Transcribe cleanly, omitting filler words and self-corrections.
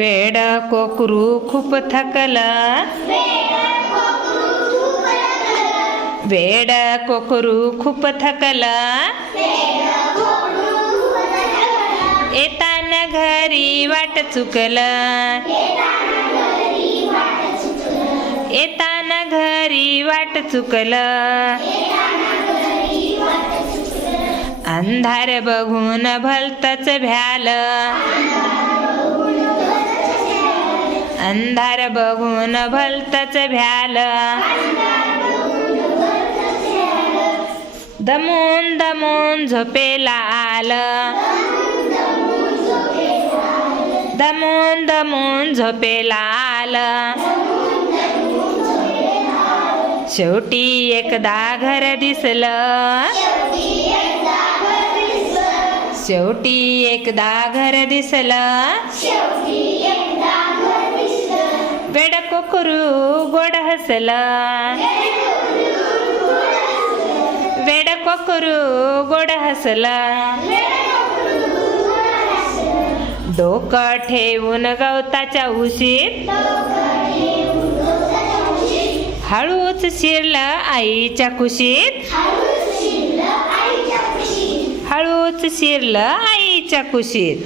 वेड कोकरू खूप थकला, वेड कोकरू खूप थकला, येताना घरी वाट चुकलं, येताना घरी वाट चुकलं, अंधार बघून भलतच भ्यालं, अंधार बघून भलतच भ्यालं, दमून दमून झोपेला आलं, दमून दमून झोपेला आलं, शेवटी एकदा घर दिसलं, शेवटी एकदा घर दिसलं, वेड कोकरू गोड हसलं, वेड कोकरू गोड हसलं, डोकं ठेवून गवताच्या उशीत हळूच शिरलं आईच्या कुशीत, हळूच शिरलं आईच्या कुशीत.